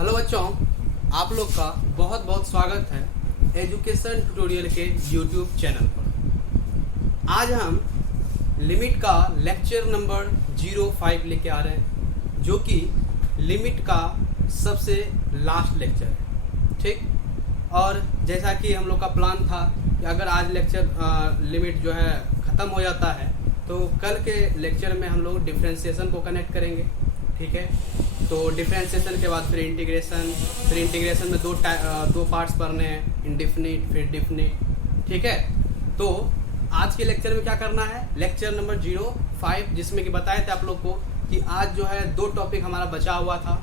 Hello बच्चों, आप लोग का बहुत बहुत स्वागत है एजुकेशन ट्यूटोरियल के यूट्यूब चैनल पर। आज हम लिमिट का लेक्चर नंबर 05 लेके आ रहे हैं, जो कि लिमिट का सबसे लास्ट लेक्चर है। ठीक, और जैसा कि हम लोग का प्लान था कि अगर आज लेक्चर लिमिट जो है ख़त्म हो जाता है तो कल के लेक्चर में हम लोग डिफ्रेंशिएशन को कनेक्ट करेंगे। ठीक है, तो डिफ्रेंशिएशन के बाद फिर इंटीग्रेशन में दो पार्ट्स पढ़ने हैं, इंडिफिनिट फिर डिफिनिट। ठीक है, तो आज के लेक्चर में क्या करना है, लेक्चर नंबर 05, जिसमें कि बताए थे आप लोग को कि आज जो है 2 टॉपिक हमारा बचा हुआ था।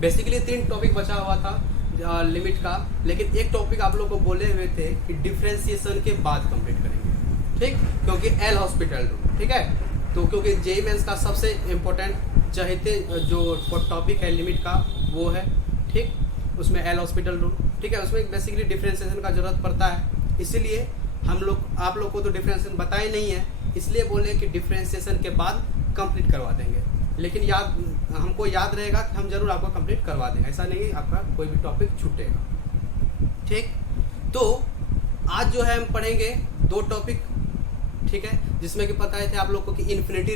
बेसिकली 3 टॉपिक बचा हुआ था लिमिट का, लेकिन एक टॉपिक आप लोग को बोले हुए थे कि डिफ्रेंशिएशन के बाद कंप्लीट करेंगे। ठीक, क्योंकि एल हॉस्पिटल रूल। ठीक है, तो क्योंकि जेईई मेंस का सबसे इम्पोर्टेंट चाहते जो टॉपिक है लिमिट का वो है। ठीक, उसमें एल हॉस्पिटल रूल। ठीक है, उसमें बेसिकली डिफ्रेंशिएशन का जरूरत पड़ता है, इसीलिए आप लोग को तो डिफ्रेंशिएशन पता ही नहीं है, इसलिए बोले कि डिफ्रेंशिएशन के बाद कंप्लीट करवा देंगे। लेकिन हमको याद रहेगा कि हम जरूर आपको कंप्लीट करवा देंगे, ऐसा नहीं आपका कोई भी टॉपिक छूटेगा। ठीक, तो आज जो है हम पढ़ेंगे 2 टॉपिक। ठीक है, जिसमें कि पता है थे आप लोग को कि इन्फिनिटी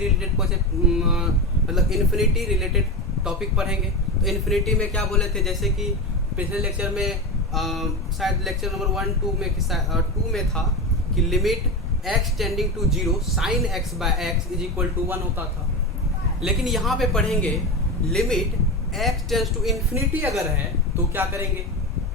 रिलेटेड टॉपिक पढ़ेंगे। तो इन्फिनिटी में क्या बोले थे, जैसे कि पिछले लेक्चर में शायद लेक्चर नंबर 2 में था कि limit x tending to 0 sine x by x is equal to 1 होता था। लेकिन यहाँ पे पढ़ेंगे limit x tends to infinity अगर है तो क्या करेंगे।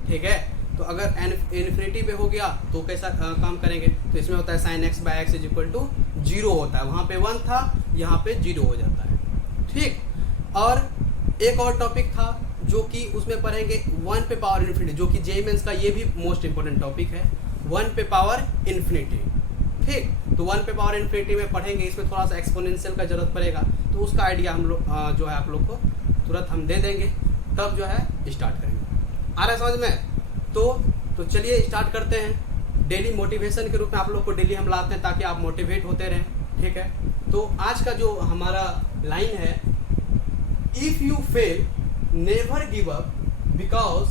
ठीक है, तो अगर इन्फिनिटी पे हो गया तो कैसा काम करेंगे, तो इसमें होता है sine x by x is equal to 0 होता है। वहाँ पे 1 था, यहाँ पे 0 हो जाता है। ठीक, और एक और टॉपिक था जो कि उसमें पढ़ेंगे 1 पे पावर इन्फिनिटी, जो कि जेईई मेंस का ये भी मोस्ट इंपोर्टेंट टॉपिक है, 1 पे पावर इन्फिनिटी। ठीक, तो 1 पे पावर इन्फिनिटी में पढ़ेंगे, इसमें थोड़ा सा एक्सपोनेंशियल का जरूरत पड़ेगा, तो उसका आइडिया हम लोग जो है आप लोग को तुरंत हम दे देंगे, तब जो है स्टार्ट करेंगे। आ रहा है समझ में? तो चलिए स्टार्ट करते हैं। डेली मोटिवेशन के रूप में आप लोग को डेली हम लाते हैं ताकि आप मोटिवेट होते रहें। ठीक है, तो आज का जो हमारा लाइन है, if you fail never give up because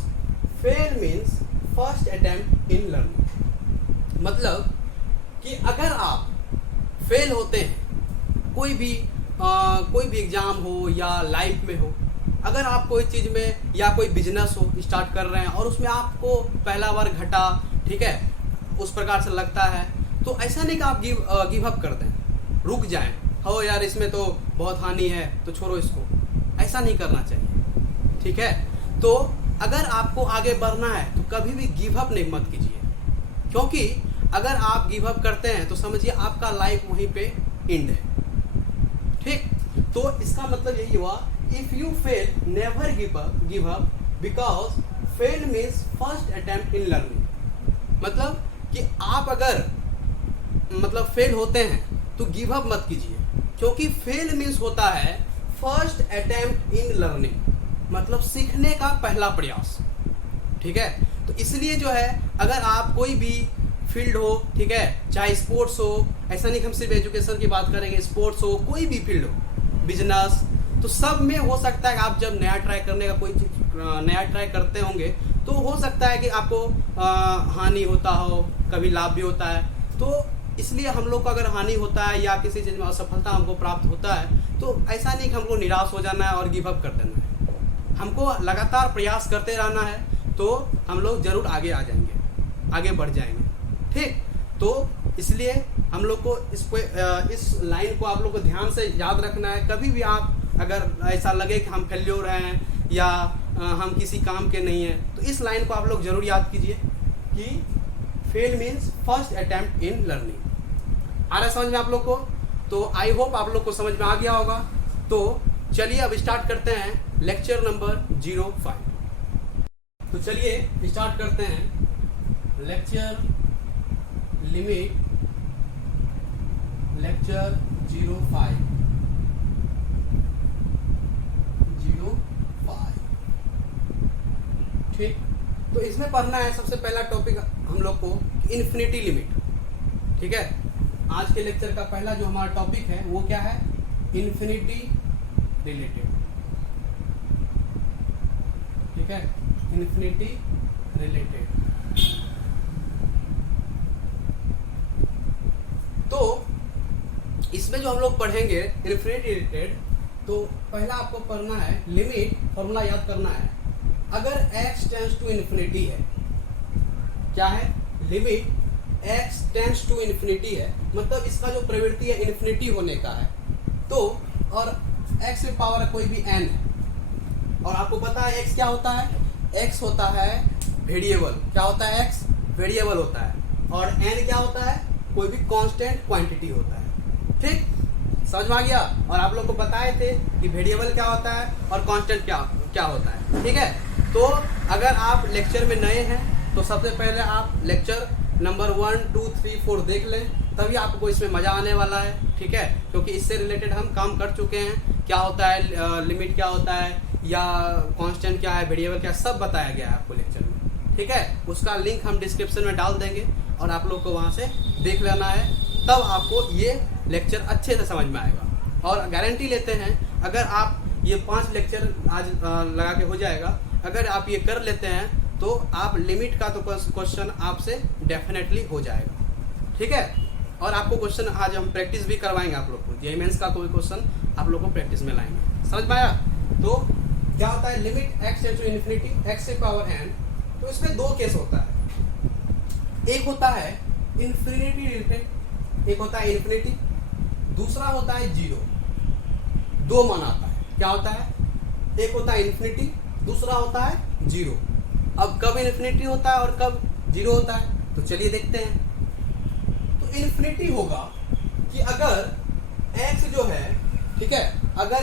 fail means first attempt in learning. मतलब कि अगर आप फेल होते हैं कोई भी एग्जाम हो या लाइफ में हो, अगर आप कोई चीज़ में या कोई बिजनेस हो स्टार्ट कर रहे हैं और उसमें आपको पहला बार घटा, ठीक है, उस प्रकार से लगता है, तो ऐसा नहीं कि आप गिव अप कर दें, रुक जाएं, हो यार इसमें तो बहुत हानि है तो छोड़ो इसको, ऐसा नहीं करना चाहिए। ठीक है, तो अगर आपको आगे बढ़ना है तो कभी भी गिव अप नहीं मत कीजिए, क्योंकि अगर आप गिव अप करते हैं तो समझिए आपका लाइफ वहीं पे एंड है। ठीक, तो इसका मतलब यही हुआ, if you fail never give up because fail means first attempt in learning. मतलब कि आप अगर फेल होते हैं तो गिव अप मत कीजिए, क्योंकि फेल मीन्स होता है फर्स्ट अटेम्प्ट इन लर्निंग, मतलब सीखने का पहला प्रयास। ठीक है, तो इसलिए जो है अगर आप कोई भी फील्ड हो, ठीक है, चाहे स्पोर्ट्स हो, ऐसा नहीं कि हम सिर्फ एजुकेशन की बात करेंगे, स्पोर्ट्स हो, कोई भी फील्ड हो, बिजनेस, तो सब में हो सकता है कि आप जब नया ट्राई करने का कोई चीज नया ट्राई करते होंगे तो हो सकता है कि आपको हानि होता हो, कभी लाभ भी होता है। तो इसलिए हम लोग को अगर हानि होता है या किसी चीज़ में असफलता हमको प्राप्त होता है तो ऐसा नहीं कि हमको निराश हो जाना है और गिव अप कर देना है, हमको लगातार प्रयास करते रहना है, तो हम लोग जरूर आगे आ जाएंगे, आगे बढ़ जाएंगे। ठीक, तो इसलिए हम लोग को इस लाइन को आप लोग को ध्यान से याद रखना है। कभी भी आप अगर ऐसा लगे कि हम फेल्योर हैं या हम किसी काम के नहीं हैं, तो इस लाइन को आप लोग जरूर याद कीजिए कि fail means first attempt in learning. आ रहा है समझ में आप लोग को? तो आई होप आप लोग को समझ में आ गया होगा। तो चलिए अब स्टार्ट करते हैं लेक्चर नंबर 05। तो चलिए स्टार्ट करते हैं लेक्चर लिमिट, लेक्चर 05। ठीक, तो इसमें पढ़ना है सबसे पहला टॉपिक हम लोग को इन्फिनिटी लिमिट। ठीक है, आज के लेक्चर का पहला जो हमारा टॉपिक है वो क्या है, इन्फिनिटी रिलेटेड। ठीक है, इन्फिनिटी रिलेटेड। तो इसमें जो हम लोग पढ़ेंगे इन्फिनिटी रिलेटेड, तो पहला आपको पढ़ना है लिमिट, फॉर्मूला याद करना है। अगर x टेंड्स टू इन्फिनिटी है, क्या है, limit x tends to infinity है, मतलब इसका जो प्रवृत्ति है इन्फिनिटी होने का है, तो और x में पावर कोई भी n है, और आपको पता है x क्या होता है, x होता है वेरिएबल, क्या होता है, x वेरिएबल होता है, और n क्या होता है, कोई भी कांस्टेंट क्वांटिटी होता है। ठीक, समझ में आ गया। और आप लोग को बताए थे कि वेरिएबल क्या होता है और कांस्टेंट क्या होता है। ठीक है, तो अगर आप लेक्चर में नए हैं तो सबसे पहले आप लेक्चर नंबर 1, 2, 3, 4 देख लें, तभी आपको इसमें मज़ा आने वाला है। ठीक है, क्योंकि इससे रिलेटेड हम काम कर चुके हैं, क्या होता है लिमिट, क्या होता है, या कांस्टेंट क्या है, वेरिएबल क्या, सब बताया गया है आपको लेक्चर में। ठीक है, उसका लिंक हम डिस्क्रिप्शन में डाल देंगे और आप लोग को वहाँ से देख लेना है, तब आपको ये लेक्चर अच्छे से समझ में आएगा। और गारंटी लेते हैं अगर आप ये 5 लेक्चर आज लगा के हो जाएगा, अगर आप ये कर लेते हैं तो आप लिमिट का तो क्वेश्चन आपसे डेफिनेटली हो जाएगा। ठीक है, और आपको क्वेश्चन आज हम प्रैक्टिस भी करवाएंगे आप लोग को, जेईई मेंस का कोई क्वेश्चन आप लोग को प्रैक्टिस में लाएंगे। समझ में आया। तो क्या होता है limit x tends to infinity x की पावर n, तो इसमें 2 केस होता है, एक होता है इन्फिनिटी रिलेटेड, एक होता है इन्फिनिटी, दूसरा होता है 0। 2 मान आता है, क्या होता है, एक होता है इन्फिनिटी, दूसरा होता है 0। अब कब इन्फिनिटी होता है और कब 0 होता है, तो चलिए देखते हैं। तो इन्फिनिटी होगा कि अगर x जो है, ठीक है, अगर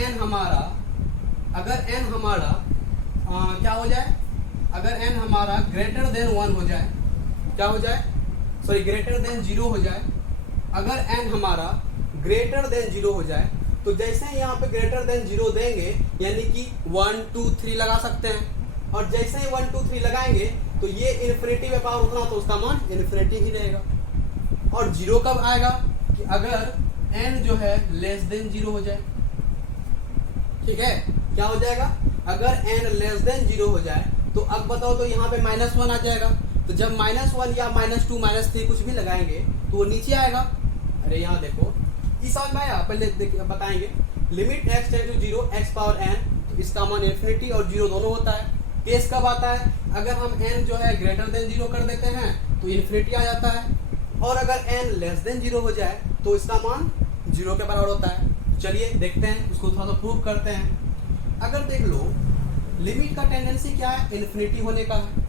n हमारा क्या हो जाए, अगर n हमारा ग्रेटर देन 1 हो जाए, क्या हो जाए, ग्रेटर देन 0 हो जाए, अगर n हमारा ग्रेटर देन 0 हो जाए, तो जैसे ही यहाँ पे ग्रेटर देन 0 देंगे, यानी कि 1, 2, 3 लगा सकते हैं, और जैसे ही 1, 2, 3 लगाएंगे तो ये इन्फिनिटी में पावर उतना, तो उसका मान इन्फिनिटी ही रहेगा। और 0 कब आएगा, कि अगर n जो है लेस देन 0 हो जाए। ठीक है, क्या हो जाएगा, अगर n लेस देन 0 हो जाए, तो अब बताओ, तो यहाँ पे -1 आ जाएगा, तो जब -1 या -2, -3 कुछ भी लगाएंगे तो वो नीचे आएगा। अरे यहाँ देखो, इस समझ में आया, पहले बताएंगे। Limit x tends to 0 x power n, तो इसका मान इन्फिनिटी और 0 दोनों होता है। केस कब आता है, अगर हम n जो है ग्रेटर देन 0 कर देते हैं तो इन्फिनिटी आ जाता है, और अगर n लेस देन 0 हो जाए तो इसका मान 0 के बराबर होता है। चलिए देखते हैं, उसको थोड़ा सा प्रूव करते हैं। अगर देख लो, लिमिट का टेंडेंसी क्या है, इन्फिनिटी होने का है।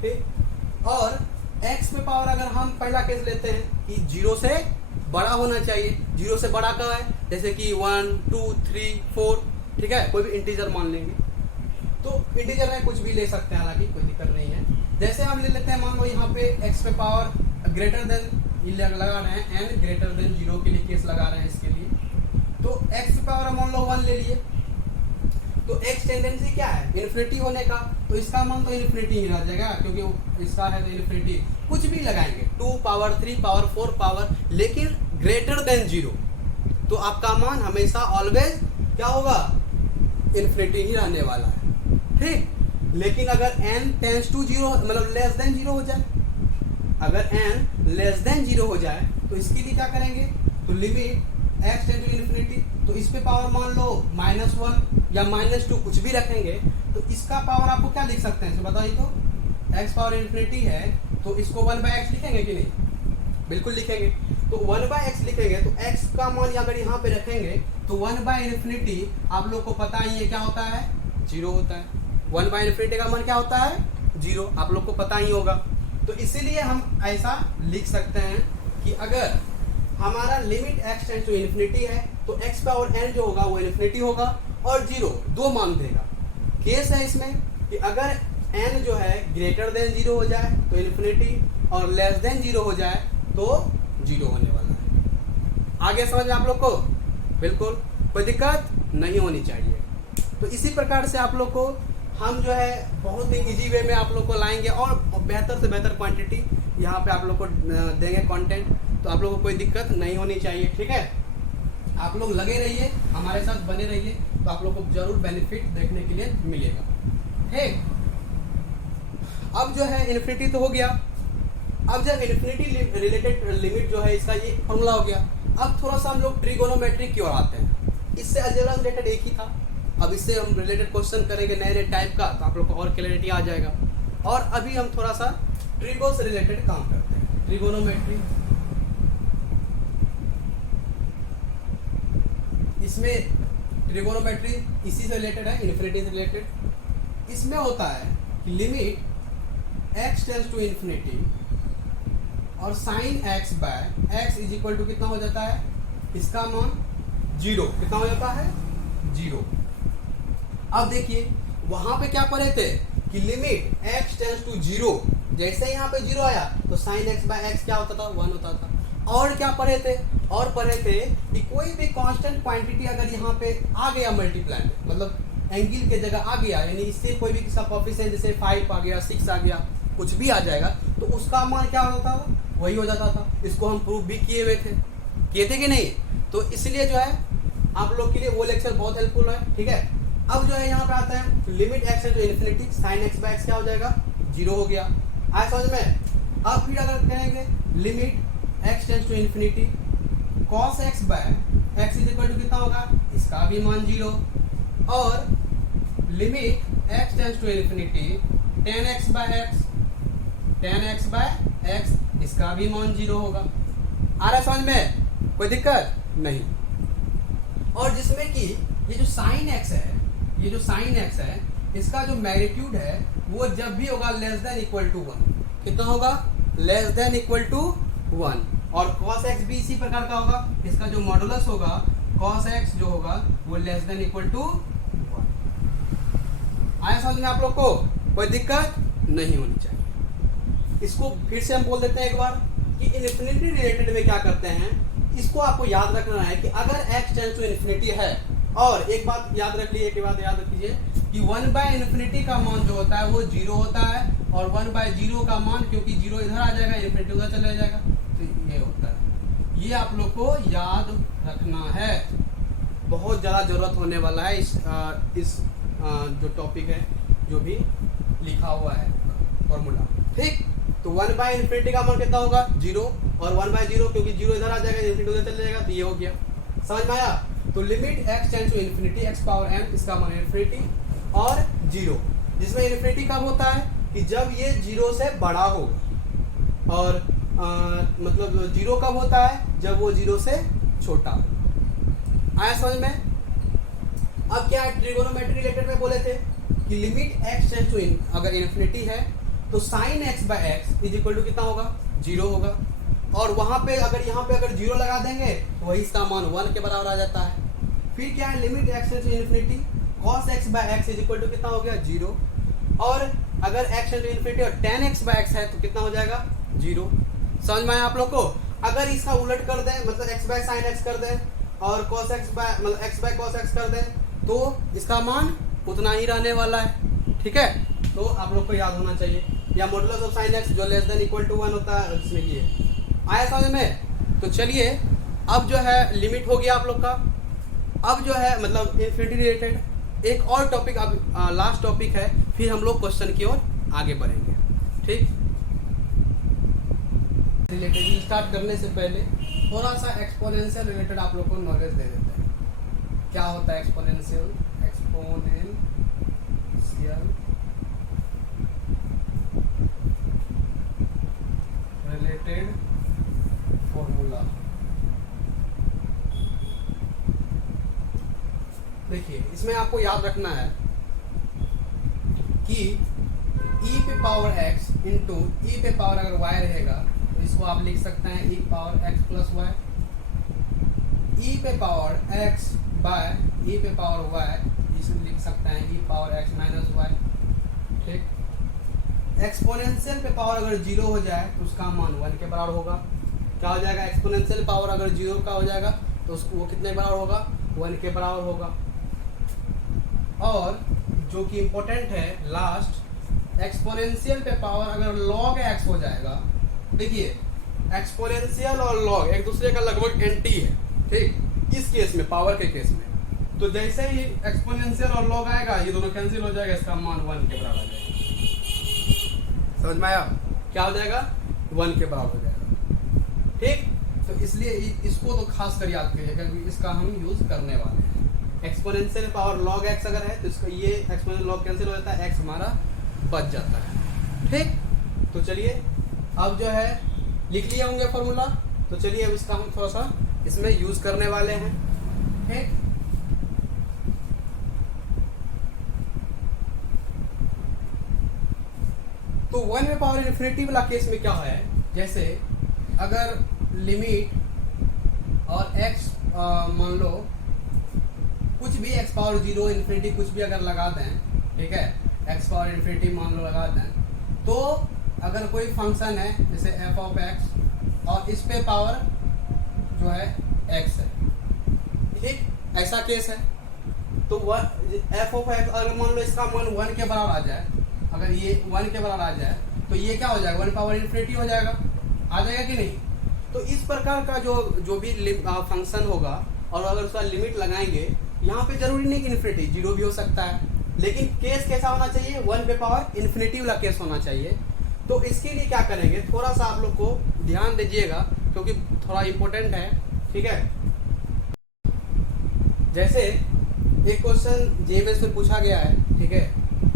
ठीक, और x में पावर अगर हम पहला केस लेते हैं कि 0 से बड़ा होना चाहिए, 0 से बड़ा का है, जैसे कि 1, 2, 3, 4, ठीक है, कोई भी इंटीजर मान लेंगे, तो इंटीजर में कुछ भी ले सकते हैं, हालांकि कोई दिक्कत नहीं है। जैसे हम ले लेते हैं, मान लो यहाँ पे x में पावर ग्रेटर देन लगा रहे हैं, n ग्रेटर देन 0 के लिए केस लगा रहे हैं इसके लिए, तो x की पावर मान लो 1 ले लिए, तो x टेंडेंसी क्या है, इन्फिनिटी होने का, तो इसका मान तो इन्फिनिटी ही रह जाएगा, क्योंकि इसका है तो इन्फिनिटी। कुछ भी लगाएंगे 2 पावर 3 पावर 4 पावर, लेकिन ग्रेटर देन 0, तो आपका मान हमेशा ऑलवेज क्या होगा, इन्फिनिटी ही रहने वाला है। ठीक, लेकिन अगर n टेंड्स टू 0, मतलब लेस देन 0 हो जाए, अगर n लेस देन 0 हो जाए तो इसके लिए क्या करेंगे, तो limit x tends to infinity, तो इस पे पावर मान लो -1 या -2 कुछ भी रखेंगे, तो इसका पावर आपको क्या लिख सकते हैं, बताइए तो, x पावर इन्फिनिटी है तो इसको 1/x लिखेंगे कि नहीं, बिल्कुल लिखेंगे। तो 1/x लिखेंगे तो x का मान अगर यहाँ पे रखेंगे तो 1/इन्फिनिटी आप लोग को पता ही है क्या होता है, 0 होता है। 1/इन्फिनिटी का मान क्या होता है, 0, आप लोग को पता ही होगा। तो इसीलिए हम ऐसा लिख सकते हैं कि अगर हमारा limit x tends to infinity है तो x पावर n जो होगा वो इन्फिनिटी होगा, और 0 2 मान देगा। केस है इसमें कि अगर n जो है ग्रेटर देन 0 हो जाए तो इन्फिनिटी, और लेस देन 0 हो जाए तो 0 होने वाला है। आगे समझ में आप लोग को, बिल्कुल कोई दिक्कत नहीं होनी चाहिए। तो इसी प्रकार से आप लोग को हम जो है बहुत ही इजी वे में आप लोग को लाएंगे, और बेहतर से बेहतर क्वांटिटी यहाँ पे आप लोग को देंगे कंटेंट, तो आप लोग को कोई दिक्कत नहीं होनी चाहिए। ठीक है, आप लोग लगे रहिए, हमारे साथ बने रहिए, तो आप लोग को जरूर बेनिफिट देखने के लिए मिलेगा। ठीक, अब जो है इन्फिनिटी तो हो गया। अब जब इन्फिनिटी रिलेटेड लिमिट जो है, इसका ये फॉर्मूला हो गया। अब थोड़ा सा हम लोग ट्रिगोनोमेट्री की ओर आते हैं। इससे अलजेब्रा रिलेटेड एक ही था, अब इससे हम रिलेटेड क्वेश्चन करेंगे नए नए टाइप का, तो आप लोग को और क्लैरिटी आ जाएगा। और अभी हम थोड़ा सा ट्रिगो से रिलेटेड काम करते हैं, ट्रिगोनोमेट्री। इसमें ट्रिगोनोमेट्री इसी से रिलेटेड है, इन्फिनिटी से रिलेटेड। इसमें होता है कि limit x tends to infinity और sine x by x is equal to कितना हो जाता है, इसका मान 0। कितना हो जाता है, 0। अब देखिए वहां पे क्या पढ़े थे कि लिमिट x टेंड्स टू 0, जैसे यहाँ पे 0 आया तो साइन x बाय x क्या होता था, 1 होता था। और क्या पढ़े थे, और पढ़े थे कि कोई भी कांस्टेंट क्वांटिटी अगर यहाँ पे आ गया मल्टीप्लाई में, मतलब एंगल के जगह आ गया, यानी इससे कोई भी किसका कोएफिशिएंट जैसे 5 आ गया, 6 आ गया, कुछ भी आ जाएगा, तो उसका मान क्या होता था, वही हो जाता था। इसको हम प्रूव भी किए हुए थे कि नहीं? तो इसलिए जो है आप लोग के लिए वो लेक्चर बहुत हेल्पफुल है। ठीक है, अब जो है यहाँ पे आता है लिमिट x है तो infinity, sine x by x क्या हो जाएगा, 0 हो गया। आया समझ में? अब फिर अगर कहेंगे limit x tends to infinity cos x by x is equal to कितना होगा, इसका भी मान 0। और limit x tends to infinity tan x by x इसका भी मान 0 होगा। आ रहा है समझ में? कोई दिक्कत नहीं। और जिसमें कि ये जो साइन x है, ये जो साइन x है, इसका जो मैग्नीट्यूड है वो जब भी होगा लेस देन इक्वल टू 1। कितना होगा, लेस देन इक्वल टू 1। और cos x भी इसी प्रकार का होगा, इसका जो मॉडुलस होगा cos x जो होगा वो लेस देन इक्वल टू 1। आया समझ में आप लोग को? कोई दिक्कत नहीं होनी चाहिए। इसको फिर से हम बोल देते हैं एक बार कि इन्फिनिटी रिलेटेड में क्या करते हैं, इसको आपको याद रखना है कि अगर x टेंड्स टू इन्फिनिटी है, और एक बात याद रख लीजिए, एक बात याद रखिए कि 1 बाय इन्फिनिटी का मान जो होता है वो 0 होता है, और 1 बाय 0 का मान, क्योंकि 0 इधर आ जाएगा, इन्फिनिटी उधर चला जाएगा, तो ये होता है। ये आप लोग को याद रखना है, बहुत ज़्यादा जरूरत होने वाला है इस जो टॉपिक है, जो भी लिखा हुआ है फॉर्मूला। ठीक, तो 1 बाय इन्फिनिटी का मान कितना होगा, 0, और 1 बाय 0 क्योंकि 0 इधर आ जाएगा, इन्फिनिटी उधर चला जाएगा, तो ये हो गया। समझ में आया? तो limit x tends to infinity x power m, इसका मान इन्फिनिटी और 0, जिसमें इन्फिनिटी कब होता है कि जब ये 0 से बड़ा होगा, और मतलब 0 कब होता है, जब वो 0 से छोटा हो। आया समझ में? अब क्या ट्रिगोनोमेट्री रिलेटेड में बोले थे कि लिमिट x टेंड्स टू अगर इन्फिनिटी है तो sine x by x is equal to कितना होगा, 0 होगा। और वहां पे अगर यहाँ पे अगर 0 लगा देंगे तो वही इसका मान 1 के बराबर आ जाता है। फिर क्या है, limit x tends to infinity cos x by x is equal to कितना हो गया, 0। और अगर x टेंड्स टू इन्फिनिटी और tan x बाय x है तो कितना हो जाएगा, 0। समझ में आया आप लोग को? अगर इसका उलट कर दें, मतलब x बाय साइन x कर दें और cos x बाय मतलब x बाय cos x कर दें, तो इसका मान उतना ही रहने वाला है। ठीक है, तो आप लोग को याद होना चाहिए। या मॉडुलस ऑफ साइन x जो लेस देन इक्वल टू 1 होता है, जिसमें ये आया समझ में? तो चलिए अब जो है लिमिट हो गया आप लोग का। अब जो है मतलब इन्फिनिटी रिलेटेड एक और टॉपिक, अब लास्ट टॉपिक है, फिर हम लोग क्वेश्चन की ओर आगे बढ़ेंगे। ठीक, रिलेटेड स्टार्ट करने से पहले थोड़ा सा एक्सपोनेंशियल रिलेटेड आप लोग को नॉलेज दे देते हैं। क्या होता है एक्सपोनेंशियल? Exponential related formula. देखिए इसमें आपको याद रखना है कि e पे पावर x इंटू e पे पावर अगर y रहेगा तो इसको आप लिख सकते हैं e power x plus y। e पे पावर x बाय e पे पावर y इसे लिख सकते हैं e power x minus y। ठीक, एक्सपोनेंशियल पे पावर अगर 0 हो जाए तो उसका मान 1 के बराबर होगा। क्या हो जाएगा, एक्सपोनेंशियल पावर अगर 0 का हो जाएगा तो उसको वो कितने बराबर होगा, 1 के बराबर होगा। और जो कि इम्पोर्टेंट है लास्ट, एक्सपोनेंशियल पे पावर अगर log x हो जाएगा, देखिए एक्सपोनेंशियल और log एक दूसरे का लगभग एंटी है। ठीक, इस केस में, पावर के केस में। तो जैसे ही एक्सपोनेंशियल और लॉग आएगा, ये दोनों कैंसिल हो जाएगा, इसका मान 1 के बराबर आ जाएगा। समझ में आया? क्या हो जाएगा? 1 के बराबर हो जाएगा। ठीक, तो इसलिए इसको तो खास कर याद करिए, क्योंकि इसका हम यूज करने वाले हैं। एक्सपोनेंशियल पावर लॉग एक्स अगर है तो इसका ये एक्सपोनेंशियल लॉग कैंसिल हो जाता है, एक्स हमारा बच जाता है। ठीक, तो चलिए अब जो है लिख लिए होंगे फॉर्मूला, तो चलिए अब इसका हम थोड़ा सा इसमें यूज करने वाले हैं। ठीक, तो 1 में पावर इन्फिनिटी वाला केस में क्या है, जैसे अगर लिमिट और x मान लो कुछ भी x पावर 0 इन्फिनिटी कुछ भी अगर लगा दें, ठीक है, x पावर इन्फिनिटी मान लो लगा दें, तो अगर कोई फंक्शन है जैसे f ऑफ x और इस पे पावर जो है x है, ठीक, ऐसा केस है, तो f ऑफ x अगर मान लो इसका मान 1 के बराबर आ जाए, अगर ये 1 के बराबर आ जाए तो ये क्या हो जाएगा? 1 पावर इन्फिनिटी हो जाएगा, आ जाएगा कि नहीं? तो इस प्रकार का जो भी फंक्शन होगा और अगर उसका लिमिट लगाएंगे, यहाँ पे जरूरी नहीं कि इन्फिनिटी, 0 भी हो सकता है, लेकिन केस कैसा होना चाहिए? 1 पे पावर इन्फिनिटी वाला केस होना चाहिए। तो इसके लिए क्या करेंगे, थोड़ा सा आप लोग को ध्यान दीजिएगा क्योंकि थोड़ा इंपॉर्टेंट है। ठीक है, जैसे एक क्वेश्चन जेएमएस में पूछा गया है, ठीक है,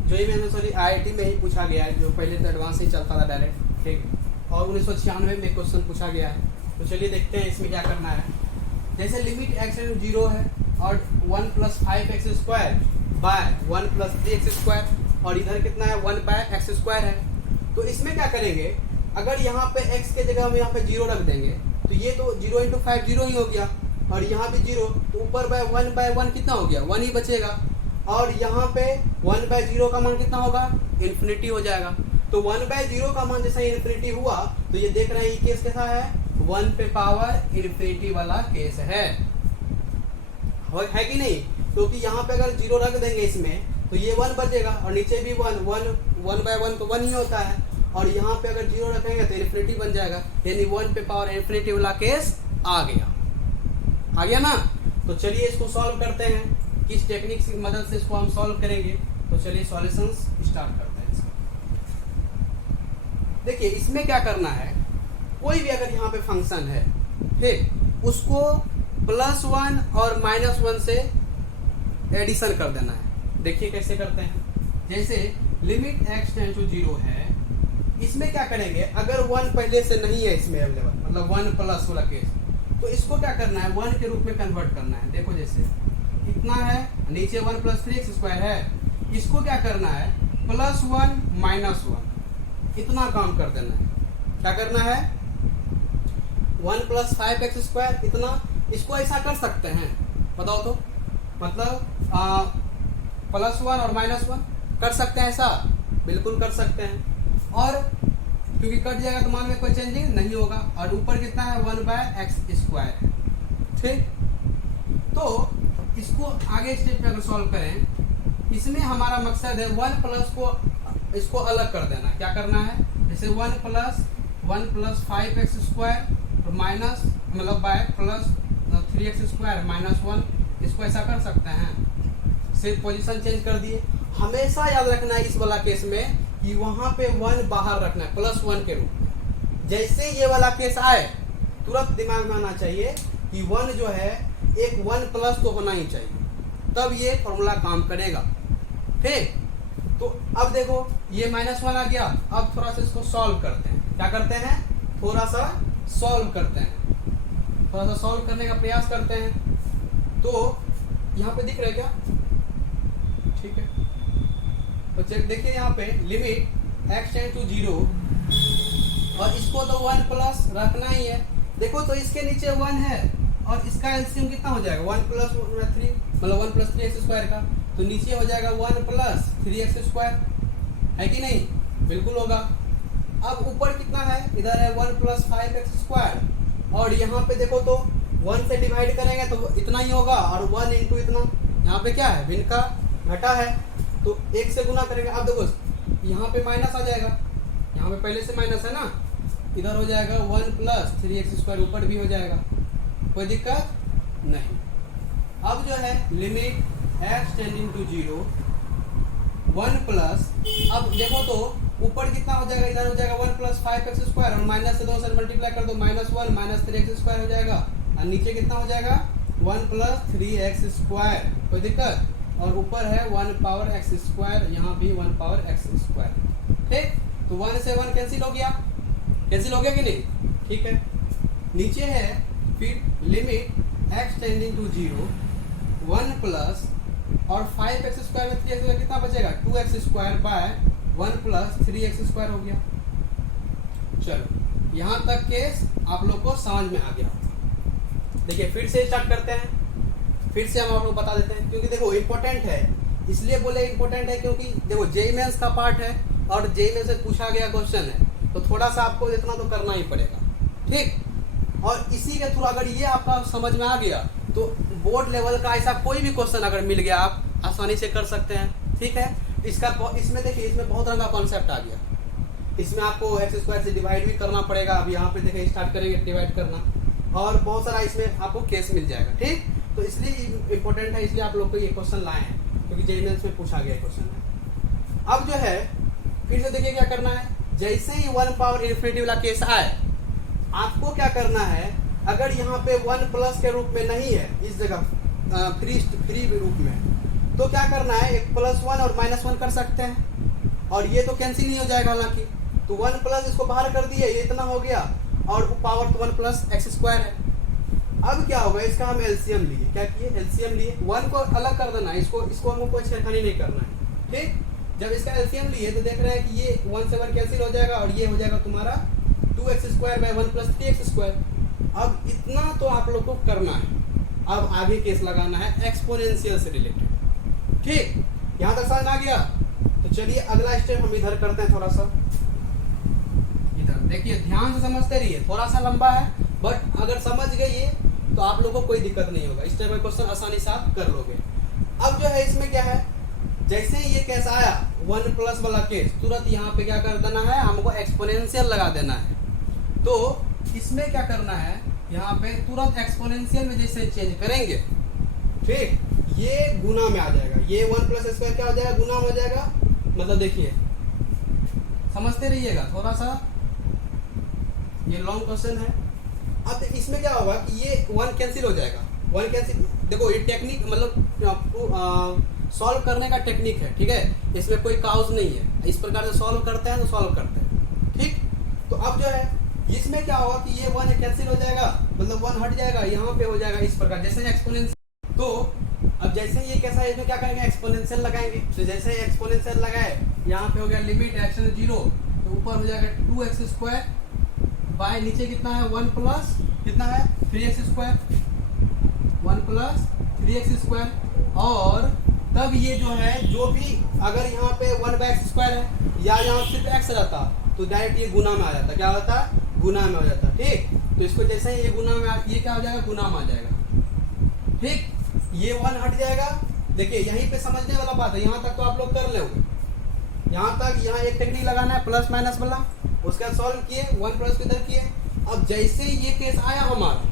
जेईई में सॉरी आईआईटी में ही पूछा गया है, जो पहले तो एडवांस ही चलता था डायरेक्ट, ठीक, और 1996 में क्वेश्चन पूछा गया है। तो चलिए देखते हैं इसमें क्या करना है। जैसे लिमिट x 0 है और 1 + 5x² बाय 1 + 3x² और इधर कितना है? 1/x² है। तो इसमें क्या करेंगे, अगर यहाँ पे x के जगह हम यहाँ पे 0 रख देंगे तो ये तो 0 × 5 0 ही हो गया, और यहाँ भी 0, तो ऊपर बाय 1/1 कितना हो गया? 1 ही बचेगा, और यहाँ पे 1/0 का मान कितना होगा? इन्फिनिटी हो जाएगा। तो 1/0 का मान जैसा इन्फिनिटी हुआ तो ये देख रहे हैं ये केस कैसा है? 1 पे पावर इन्फिनिटी वाला केस है कि नहीं? क्योंकि यहाँ पे अगर 0 रख देंगे इसमें तो ये 1 बचेगा, और नीचे भी 1/1 तो 1 ही होता है, और यहाँ पे अगर 0 रखेंगे तो इन्फिनिटी बन जाएगा, यानी 1 पे पावर इन्फिनिटी वाला केस आ गया ना। तो चलिए इसको सॉल्व करते हैं, किस टेक्निक की मदद से इसको हम सॉल्व करेंगे। तो चलिए सॉल्यूशंस स्टार्ट करते हैं इसका। देखिए इसमें क्या करना है, कोई भी अगर यहाँ पे फंक्शन है, ठीक, उसको +1 और -1 से एडिशन कर देना है। देखिए कैसे करते हैं। जैसे लिमिट x टेंड टू 0 है, इसमें क्या करेंगे, अगर 1 पहले से नहीं है इसमें अवेलेबल, मतलब 1+ वाला केस, तो इसको क्या करना है? 1 के रूप में कन्वर्ट करना है। देखो जैसे इतना है, नीचे 1 + 3x² है, इसको क्या करना है? +1 - 1 इतना काम कर देना है। क्या करना है? 1 + 5x² इतना, इसको ऐसा कर सकते हैं, बताओ तो, मतलब +1 और -1 कर सकते हैं ऐसा? बिल्कुल कर सकते हैं, और क्योंकि कट जाएगा तो मान में कोई चेंजिंग नहीं होगा, और ऊपर कितना है? 1/x² है, ठीक। तो इसको आगे स्टेप पे अगर सॉल्व करें, इसमें हमारा मकसद है 1+ को इसको अलग कर देना। क्या करना है? जैसे 1 + 5x² माइनस मतलब बाय +3x² -1, इसको ऐसा कर सकते हैं, सिर्फ पोजीशन चेंज कर दिए। हमेशा याद रखना है इस वाला केस में कि वहां पे 1 बाहर रखना है +1 के रूप में। जैसे ये वाला केस आए तुरंत दिमाग में आना चाहिए कि 1 जो है एक 1+ तो होना ही चाहिए, तब ये फॉर्मूला काम करेगा, ठीक। तो अब देखो ये -1 आ गया, अब थोड़ा सा इसको सॉल्व करते हैं। क्या करते हैं? थोड़ा सा सॉल्व करते हैं, थोड़ा सा सॉल्व करने का प्रयास करते हैं। तो यहाँ पे दिख रहा है क्या? ठीक है, तो चेक देखिए यहाँ पे लिमिट x टेंड टू 0, और इसको तो 1+ रखना ही है। देखो तो इसके नीचे 1 है, और इसका एलसीएम कितना हो जाएगा? 1 + 3, मतलब 1 + 3x² का, तो नीचे हो जाएगा 1 + 3x², है कि नहीं? बिल्कुल होगा। अब ऊपर कितना है? इधर है 1 + 5x², और यहाँ पे देखो तो 1 से डिवाइड करेंगे तो इतना ही होगा, और 1 × इतना, यहाँ पे क्या है? भिन्न का घटा है, तो 1 से गुना करेंगे। अब देखो यहाँ पे माइनस आ जाएगा, यहाँ पे पहले से माइनस है ना, इधर हो जाएगा 1 + 3x² ऊपर भी हो जाएगा, कोई दिक्कत नहीं। अब जो है limit x tending to 0 1 plus, अब देखो तो ऊपर कितना हो जाएगा, इधर हो जाएगा 1 प्लस 5x² और माइनस से 2 से मल्टीप्लाई कर दो -1 माइनस 3x² हो जाएगा, और नीचे कितना हो जाएगा 1 प्लस 3x², कोई दिक्कत, और ऊपर है 1 पावर x², यहाँ भी 1 पावर x²। ठीक, तो 1 से 1 कैंसिल हो गया, कैंसिल हो गया कि नहीं, ठीक है। नीचे है फिर limit x tending to 0 1 plus और 5x² में 3x² कितना बचेगा 2x² बाय 1 प्लस 3x² हो गया। चलो यहाँ तक केस आप लोग को समझ में आ गया। देखिए फिर से स्टार्ट करते हैं, फिर से हम आप लोग बता देते हैं, क्योंकि देखो इम्पोर्टेंट है, इसलिए बोले इम्पोर्टेंट है क्योंकि देखो जेईई मेंस का पार्ट है और जेईई मेंस से पूछा गया क्वेश्चन है, तो थोड़ा सा आपको इतना तो करना ही पड़ेगा। ठीक, और इसी के थ्रू अगर ये आपका समझ में आ गया तो बोर्ड लेवल का ऐसा कोई भी क्वेश्चन अगर मिल गया आप आसानी से कर सकते हैं। ठीक है, इसमें देखिए इसमें बहुत रंग का कॉन्सेप्ट आ गया, इसमें आपको x² से डिवाइड भी करना पड़ेगा। अब यहाँ पे देखिए स्टार्ट करेंगे डिवाइड करना, और बहुत सारा इसमें आपको केस मिल जाएगा। ठीक, तो इसलिए इम्पोर्टेंट है, इसलिए आप लोग को ये क्वेश्चन लाए हैं क्योंकि जेईई मेंस में पूछा गया क्वेश्चन है। अब जो है फिर से देखिए क्या करना है, जैसे ही 1 पावर इन्फिनिटी वाला केस आए आपको क्या करना है, अगर यहाँ पे 1 प्लस के रूप में नहीं है इस जगह फ्री रूप में, तो क्या करना है एक +1 और -1 कर सकते हैं, और ये तो कैंसिल नहीं हो जाएगा हालांकि, तो 1 प्लस इसको बाहर कर दिए, ये इतना हो गया, और पावर तो 1 प्लस x² है। अब क्या होगा, इसका हम एलसीएम लिए, क्या किए एलसीएम लिए, 1 को अलग कर देना है, इसको हमको कोई छेड़खानी नहीं करना है। ठीक, जब इसका एलसीएम लिए तो देख रहे हैं कि ये 1 से 1 कैंसिल हो जाएगा और ये हो जाएगा तुम्हारा 2x² बाय 1 प्लस 3x²। अब इतना तो आप लोग को करना है, अब आगे केस लगाना है एक्सपोनेंशियल से रिलेटेड। ठीक, यहाँ तक समझ आ गया, तो चलिए अगला स्टेप हम इधर करते हैं, थोड़ा सा इधर देखिए, ध्यान से समझते रहिए, थोड़ा सा लंबा है बट अगर समझ गए ये तो आप लोगों को कोई दिक्कत नहीं होगा, इस टाइप का क्वेश्चन आसानी से आप कर लोगे। अब जो है इसमें क्या है, जैसे ही ये केस आया 1 प्लस वाला केस, तुरंत यहाँ पे क्या कर देना है, हमको एक्सपोनेंशियल लगा देना है। तो इसमें क्या करना है, यहाँ पे तुरंत एक्सपोनेंशियल में जैसे चेंज करेंगे, ठीक, ये गुना में आ जाएगा, ये 1 प्लस x² क्या हो जाएगा, गुना में हो जाएगा। मतलब देखिए समझते रहिएगा थोड़ा सा, ये लॉन्ग क्वेश्चन है। अब इसमें क्या होगा कि ये 1 कैंसिल हो जाएगा, 1 कैंसिल, देखो ये टेक्निक मतलब सॉल्व करने का टेक्निक है। ठीक है, इसमें कोई काउज नहीं है, इस प्रकार से सॉल्व करते हैं तो सॉल्व करते हैं। ठीक, तो अब जो है इसमें क्या होगा कि ये 1 कैंसिल हो जाएगा, मतलब 1 हट जाएगा, यहाँ पे हो जाएगा इस प्रकार, जैसे एक्सपोनेंशियल। तो अब जैसे ये कैसा है, इसमें क्या करेंगे एक्सपोनेंशियल लगाएंगे, तो जैसे एक्सपोनेंशियल लगाए यहाँ पे हो गया लिमिट x 0, तो ऊपर हो जाएगा 2x² बाय नीचे कितना है 1 प्लस कितना है 3x², 1 प्लस 3x², और तब ये जो है जो भी अगर यहाँ पे 1/x² है या यहाँ सिर्फ x रहता तो डायरेक्ट ये गुना में आ जाता, क्या होता गुना में हो जाता। ठीक, तो इसको जैसे ही ये गुना में ये क्या हो जाएगा, गुना में आ जाएगा। ठीक, ये 1 हट जाएगा। देखिए यहीं पे समझने वाला बात है, यहाँ तक तो आप लोग कर लोगे, यहाँ तक, यहाँ एक टेक्निक लगाना है प्लस माइनस वाला, उसके बाद सॉल्व किए, 1 प्लस इधर किए। अब जैसे ही ये केस आया हमारा,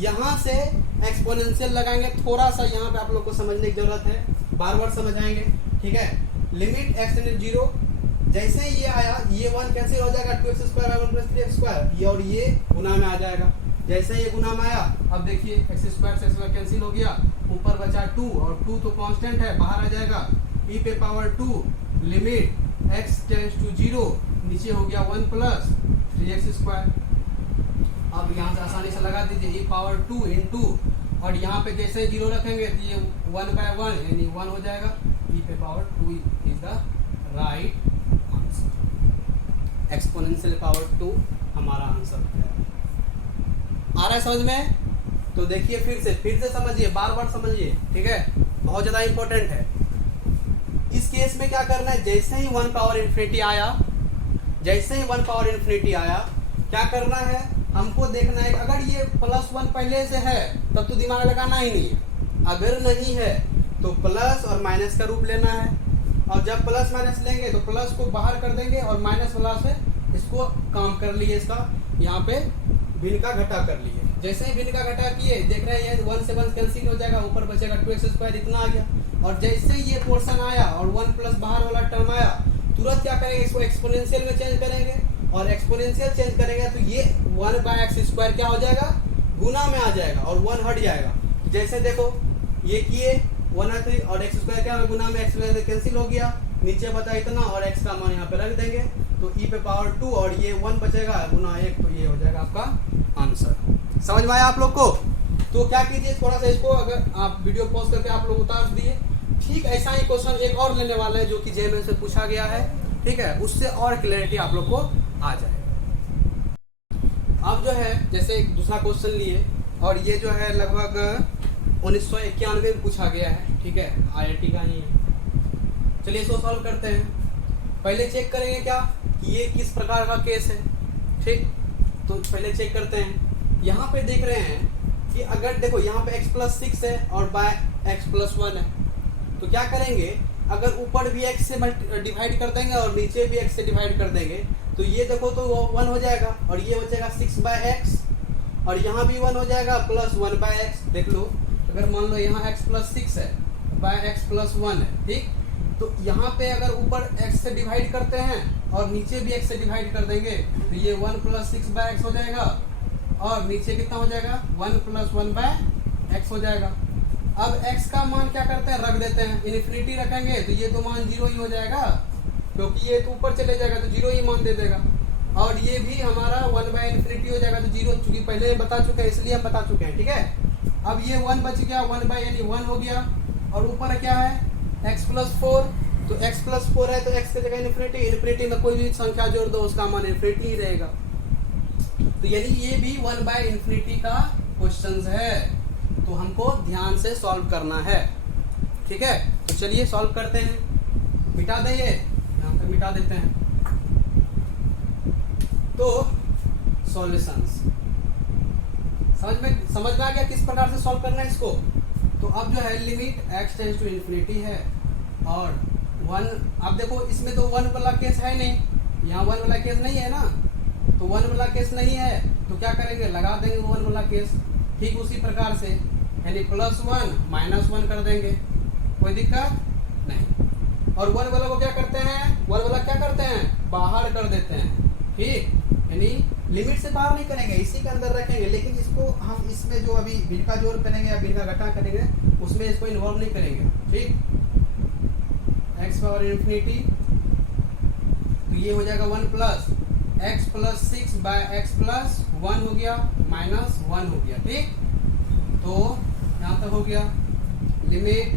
यहाँ से एक्सपोनेंशियल लगाएंगे, थोड़ा सा यहाँ पे आप लोग को समझने की जरूरत है, बार बार समझ आएंगे। ठीक है, लिमिट x 0, जैसे ही ये आया ये 1 कैंसिल हो जाएगा, 2x² 1 प्लस 3x², ये और ये गुना में आ जाएगा। जैसे ये गुना में आया, अब देखिए x² से x² कैंसिल हो गया, ऊपर बचा 2, और 2 तो कांस्टेंट है, बाहर आ जाएगा e पे power 2 limit x tends to 0, नीचे हो गया 1 प्लस 3x²। अब यहाँ से आसानी से लगा दीजिए e पावर 2 इंटू, और यहाँ पे जैसे 0 रखेंगे तो ये 1/1 यानी 1 हो जाएगा, e पे power 2 is the right answer. Exponential power 2 हमारा आंसर है। आ रहा है समझ में? तो देखिए फिर से समझिए, बार बार समझिए। ठीक है, बहुत ज़्यादा इंपॉर्टेंट है। इस केस में क्या करना है, जैसे ही 1 पावर इन्फिनिटी आया, जैसे ही 1 पावर इन्फिनिटी आया, क्या करना है, हमको देखना है अगर ये +1 पहले से है तब तो दिमाग लगाना ही नहीं है, अगर नहीं है तो प्लस और माइनस का रूप लेना है, और जब प्लस माइनस लेंगे तो प्लस को बाहर कर देंगे और माइनस वाला से इसको काम कर लिए, इसका यहाँ पे भिन्न का घटा कर लिए। जैसे ही भिन्न का घटा किए, देख रहे हैं 1 से 1 कैंसिल हो जाएगा, ऊपर बचेगा 2x² इतना आ गया। और जैसे ही ये पोर्शन आया और 1 प्लस बाहर वाला टर्म आया, तुरंत क्या करेंगे, इसको एक्सपोनेंशियल में चेंज करेंगे, और एक्सपोनेंशियल चेंज करेंगे तो ये 1/x² क्या हो जाएगा, गुना में आ जाएगा और 1 हट जाएगा। जैसे देखो ये किए 1 और x² क्या है, गुना में x कैंसिल हो गया, नीचे बचा इतना और x का मान यहाँ पे रख देंगे, तो e पे पावर 2 और ये 1 बचेगा गुना 1, तो ये हो जाएगा आपका आंसर। समझ में आया आप लोग को? तो क्या कीजिए, थोड़ा सा इसको अगर आप वीडियो पॉज करके आप लोग उतार दिए, ठीक ऐसा ही क्वेश्चन एक और लेने वाला है जो कि जेएमएम से पूछा गया है, ठीक है, उससे और क्लैरिटी आप लोग को आ जाए। अब जो है जैसे एक दूसरा क्वेश्चन लिए, और ये जो है लगभग 1991 में पूछा गया है, ठीक है, IIT का ही है। चलिए इसको सॉल्व करते हैं। पहले चेक करेंगे क्या कि ये किस प्रकार का केस है, ठीक, तो पहले चेक करते हैं। यहाँ पे देख रहे हैं कि अगर देखो यहाँ पे x+6 है और बाय x+1 है, तो क्या करेंगे, अगर ऊपर भी x से डिवाइड कर देंगे और नीचे भी x से डिवाइड कर देंगे, तो ये देखो तो 1 हो जाएगा और ये बचेगा 6/x, और यहाँ भी 1 हो जाएगा प्लस 1/x। देख लो, अगर मान लो यहाँ x+6 है बाय x+1 है, ठीक, तो यहाँ पे अगर ऊपर x से डिवाइड करते हैं और नीचे भी x से डिवाइड कर देंगे, तो ये 1 + 6/x हो जाएगा, और नीचे कितना हो जाएगा, 1 + 1/x हो जाएगा। अब x का मान क्या करते हैं, रख देते हैं, इन्फिनिटी रखेंगे तो ये तो मान 0 ही हो जाएगा, क्योंकि ये तो ऊपर चले जाएगा तो 0 ही मान दे देगा, और ये भी हमारा 1/∞ हो जाएगा, तो 0, चूंकि पहले बता चुके हैं इसलिए हम बता चुके हैं, ठीक है। अब ये 1 बच गया, 1/1 हो गया, और ऊपर क्या है x+4, तो x+4 है तो x की जगह इन्फिनिटी में कोई भी संख्या जोड़ दो उसका मान इन्फिनिटी ही रहेगा, तो यानी ये भी 1/∞ का क्वेश्चन है, तो हमको ध्यान से सॉल्व करना है, ठीक है। तो चलिए सॉल्व करते हैं, मिटा दें, ये यहाँ पे मिटा देते हैं। तो सॉल्यूशंस समझ में आ गया किस प्रकार से सॉल्व करना है इसको। तो अब जो है limit x tends to infinity है, और 1, अब देखो इसमें तो 1 वाला केस है नहीं, यहाँ 1 वाला केस नहीं है ना, तो 1 वाला केस नहीं है तो क्या करेंगे, लगा देंगे 1 वाला केस, ठीक उसी प्रकार से, यानी +1 -1 कर देंगे, कोई दिक्कत नहीं। और 1 वाला को क्या करते हैं, 1 वाला क्या करते हैं, बाहर कर देते हैं, ठीक, यानी लिमिट से बाहर नहीं करेंगे, इसी के अंदर रखेंगे, लेकिन इसको हम इसमें जो अभी भिन्न का जोड़ करेंगे या भिन्न का घटा करेंगे उसमें इसको इन्वॉल्व नहीं करेंगे, ठीक। x∞, तो ये हो जाएगा 1 + x+6/x+1 हो गया, -1 हो गया, ठीक। तो यहाँ तक हो गया, limit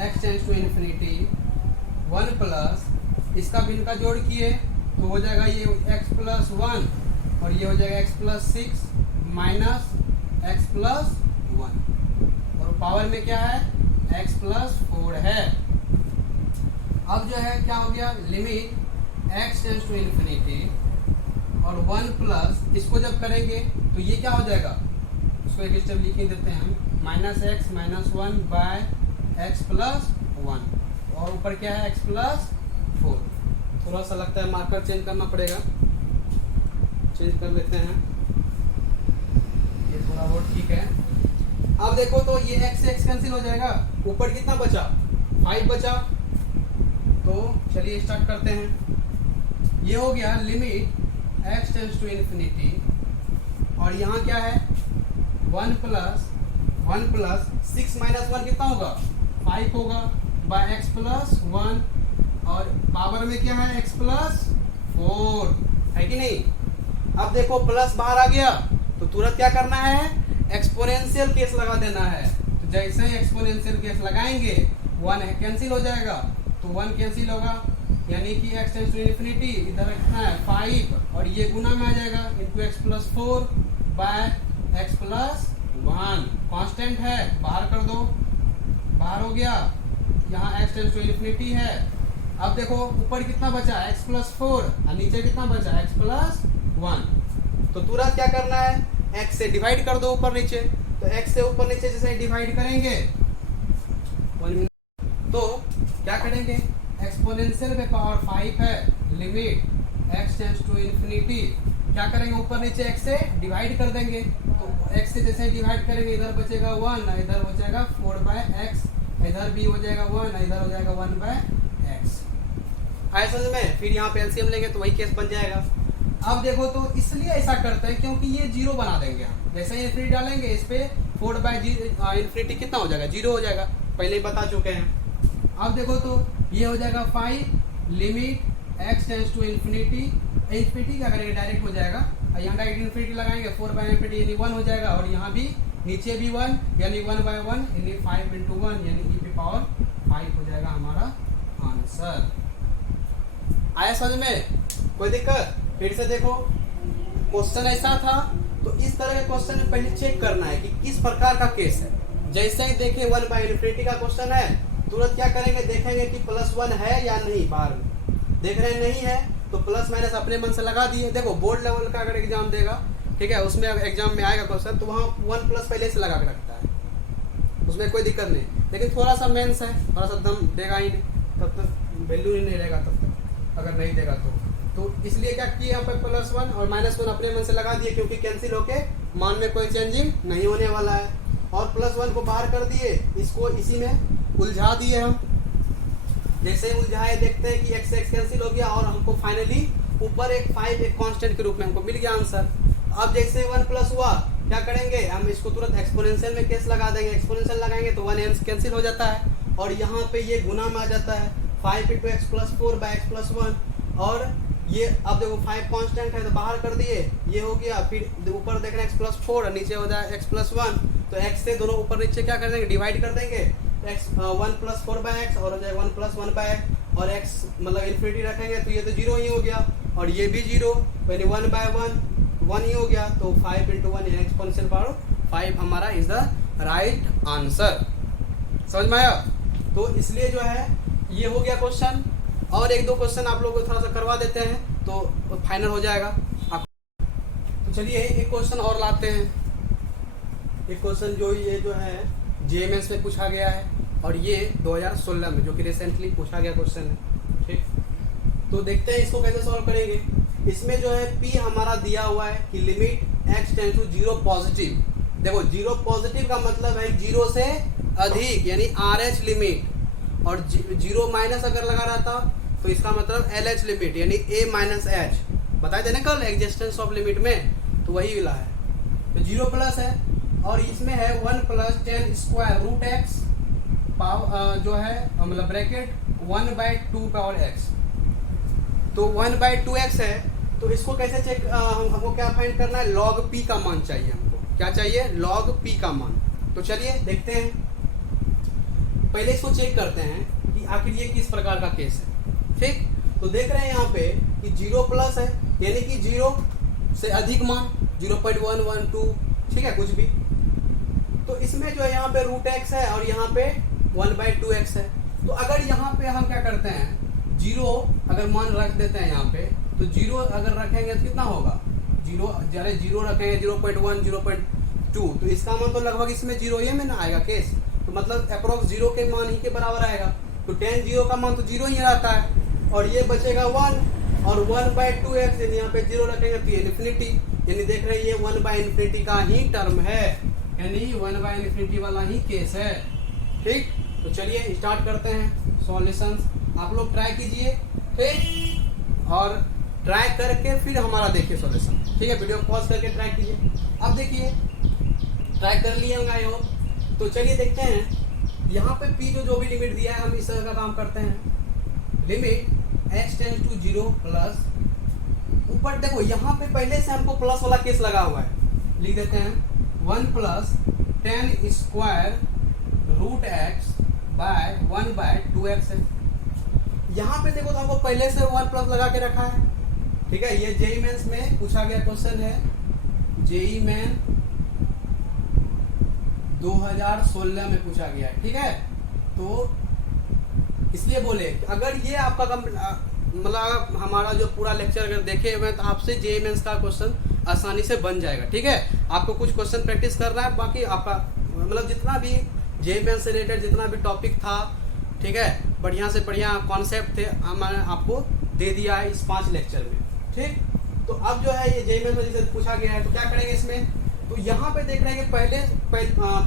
x tends to infinity 1 + इसका भिन्न का जोड़ किए तो हो जाएगा ये x+1 और ये हो जाएगा x+6 - x+1, और पावर में क्या है, x+4 है। अब जो है क्या हो गया, limit x tends to infinity और 1 + इसको जब करेंगे तो ये क्या हो जाएगा, उसको एक स्टेप लिख ही देते हैं हम, -x -1/x+1, और ऊपर क्या है x+4। थोड़ा सा लगता है मार्कर चेंज करना पड़ेगा, चेंज कर लेते हैं, ये थोड़ा बहुत ठीक है। अब देखो तो ये x से x कैंसिल हो जाएगा, ऊपर कितना बचा, 5 बचा, तो चलिए स्टार्ट करते हैं। ये हो गया limit x tends to infinity, और यहाँ क्या है 1 + 6 - 1 कितना होगा, 5 होगा, बाय x+1, और पावर में क्या है x+4, है कि नहीं। अब देखो प्लस बाहर आ गया तो तुरंत क्या करना है, एक्सपोनेंशियल केस लगा देना है, तो जैसे ही एक्सपोनेंशियल केस लगाएंगे 1 कैंसिल हो जाएगा, तो 1 कैंसिल होगा, यानी कि x टेंड्स टू इन्फिनिटी इधर रखना है 5 और ये गुना में आ जाएगा into x+4 bye x+1, constant है, बाहर कर दो, बाहर हो गया, यहाँ x टेंड्स टू इन्फिनिटी है। अब देखो ऊपर कितना बचा x+4 और नीचे कितना बचा x+1, तो तुरंत क्या करना है, x से डिवाइड कर दो ऊपर नीचे, तो x से ऊपर नीचे जैसे डिवाइड करेंगे तो क्या करेंगे, एक्सपोनेंशियल में पावर 5 है, limit x tends to infinity, क्या करेंगे ऊपर नीचे x से डिवाइड कर देंगे, तो x से जैसे डिवाइड करेंगे इधर बचेगा 1, इधर हो जाएगा 4/x, इधर भी हो जाएगा 1, इधर हो जाएगा 1/x। आए समझ में? फिर यहाँ पे एलसीएम लेंगे तो वही केस बन जाएगा। अब देखो तो इसलिए ऐसा करते हैं क्योंकि ये जीरो बना देंगे हम, जैसे ही इन्फिनिटी डालेंगे इस पे 4/इन्फिनिटी कितना हो जाएगा, जीरो हो जाएगा, पहले ही बता चुके हैं। अब देखो तो ये हो जाएगा 5 limit x tends to infinity, infinity क्या करेंगे डायरेक्ट हो जाएगा, यहाँ डायरेक्ट इन्फिनिटी लगाएंगे 4/इन्फिनिटी यानी 1 हो जाएगा, और यहाँ भी नीचे भी 1 यानी 1/1 यानी 5 × 1 यानी e की पावर 5 हो जाएगा हमारा आंसर। आया समझ में? कोई दिक्कत? फिर से देखो, क्वेश्चन ऐसा था तो इस तरह के क्वेश्चन में पहले चेक करना है कि किस प्रकार का केस है। जैसे ही देखें 1/इन्फिनिटी का क्वेश्चन है, तुरंत क्या करेंगे, देखेंगे कि +1 है या नहीं, बाहर में देख रहे हैं नहीं है तो प्लस माइनस अपने मन से लगा दिए। देखो बोर्ड लेवल का अगर एग्जाम देगा, ठीक है, उसमें एग्जाम में आएगा क्वेश्चन तो वहाँ 1+ पहले से लगा के रखता है, उसमें कोई दिक्कत नहीं। लेकिन थोड़ा सा मेंस है, थोड़ा सा दम देगा ही नहीं, तब तक वैल्यू ही नहीं रहेगा तब तक, अगर नहीं देगा तो इसलिए क्या किए यहाँ पे +1 और -1 अपने मन से लगा दिए, क्योंकि कैंसिल होके मान में कोई चेंजिंग नहीं होने वाला है। और +1 को बाहर कर दिए, इसको इसी में उलझा दिए हम। जैसे ही उलझाए देखते हैं कि x कैंसिल हो गया और हमको फाइनली ऊपर एक 5 एक कांस्टेंट के रूप में हमको मिल गया आंसर। अब जैसे 1+ हुआ, क्या करेंगे हम, इसको तुरंत एक्सपोनेंशियल में केस लगा देंगे। एक्सपोनेंशियल लगाएंगे तो 1 कैंसिल हो जाता है और यहाँ पे ये गुना में आ जाता है 5 × x + 4/x + 1। और ये अब देखो 5 कांस्टेंट है तो बाहर कर दिए, ये हो गया। फिर ऊपर देखना x + 4 और नीचे हो जाए x + 1, तो x से दोनों ऊपर नीचे क्या कर देंगे, डिवाइड कर देंगे। x 1 + 4/x और हो जाए 1 + 1/x, और x मतलब इन्फिनिटी रखेंगे तो ये तो 0 ही हो गया, और ये भी 0 यानी 1/1 1 ही हो गया। तो 5 × 1 यानी एक्सपोनेंशियल पावर 5 हमारा इज द राइट आंसर। समझ में आया? तो इसलिए जो है ये हो गया क्वेश्चन, और एक दो क्वेश्चन आप लोगों को थोड़ा सा करवा देते हैं तो फाइनल हो जाएगा आप। तो चलिए एक क्वेश्चन और लाते हैं। एक क्वेश्चन जो ये जो है जेएमएस में पूछा गया है, और ये 2016 में जो कि रिसेंटली पूछा गया क्वेश्चन है। ठीक, तो देखते हैं इसको कैसे सॉल्व करेंगे। इसमें जो है p हमारा दिया हुआ है कि limit x tends to 0 positive. देखो 0 पॉजिटिव का मतलब है 0 से अधिक यानी RH लिमिट, और 0 माइनस अगर लगा रहता तो इसका मतलब LH लिमिट यानी a - h। बताए थे ना कल एग्जिस्टेंस ऑफ लिमिट में, तो वही मिला है। तो 0+ है और इसमें है 1 + 10² √x पावर जो है मतलब ब्रैकेट 1/2 तो 1/2x है। तो इसको कैसे चेक, हमको क्या फाइंड करना है, log p का मान चाहिए हमको। क्या चाहिए? log p का मान। तो चलिए देखते हैं, पहले इसको चेक करते हैं कि आखिर ये किस प्रकार का केस है। ठीक, तो देख रहे हैं यहाँ पे कि 0+ है यानी कि 0 से अधिक मान 0.112, ठीक है, कुछ भी। तो इसमें जो है यहाँ पे √x है और यहाँ पे 1/2x है। तो अगर यहाँ पे हम क्या करते हैं, 0 अगर मान रख देते हैं यहाँ पे, तो 0 अगर रखेंगे तो कितना होगा, 0 रखेंगे 0.1 0.2, तो इसका मान तो लगभग इसमें 0 ही में ना आएगा केस, तो मतलब अप्रोक्स 0 के मान ही के बराबर आएगा। तो tan 0 का मान तो 0 ही रहता है, और ये बचेगा 1 और 1/2x यानी यहाँ पे 0 रखेंगे तो ये इन्फिनिटी, यानी देख रहे हैं ये 1/इन्फिनिटी का ही टर्म है, यानी 1/इन्फिनिटी वाला ही केस है। ठीक, तो चलिए स्टार्ट करते हैं सॉल्यूशंस। आप लोग ट्राई कीजिए, ठीक, और ट्राई करके फिर हमारा देखिए सॉल्यूशन। ठीक है, वीडियो पॉज करके ट्राई कीजिए। अब देखिए ट्राई कर लिए होंगे आई होप। तो चलिए देखते हैं यहाँ पे p जो भी लिमिट दिया है हम इस तरह का काम करते हैं। Limit x tends to 0 plus, ऊपर देखो यहाँ पे पहले से हमको प्लस वाला केस लगा हुआ है, लिख देते हैं 1 + 10² √x बाय 1/2x है। यहाँ पे देखो तो हमको पहले से 1+ लगा के रखा है। ठीक है, ये जेईई मेंस में पूछा गया क्वेश्चन है, जेईई मेन 2016 में पूछा गया है। ठीक है, तो इसलिए बोले अगर ये आपका मतलब हमारा जो पूरा लेक्चर अगर देखे हुए तो आपसे जेईई मेंस का क्वेश्चन आसानी से बन जाएगा। ठीक है, आपको कुछ क्वेश्चन प्रैक्टिस करना है, बाकी आपका मतलब जितना भी जेईई मेंस से रिलेटेड जितना भी टॉपिक था, ठीक है, बढ़िया से बढ़िया कॉन्सेप्ट थे, मैंने आपको दे दिया है इस 5 लेक्चर में। ठीक, तो अब जो है ये जेईई मेंस में जैसे पूछा गया है तो क्या करेंगे, इसमें तो यहाँ पे देख रहे हैं कि पहले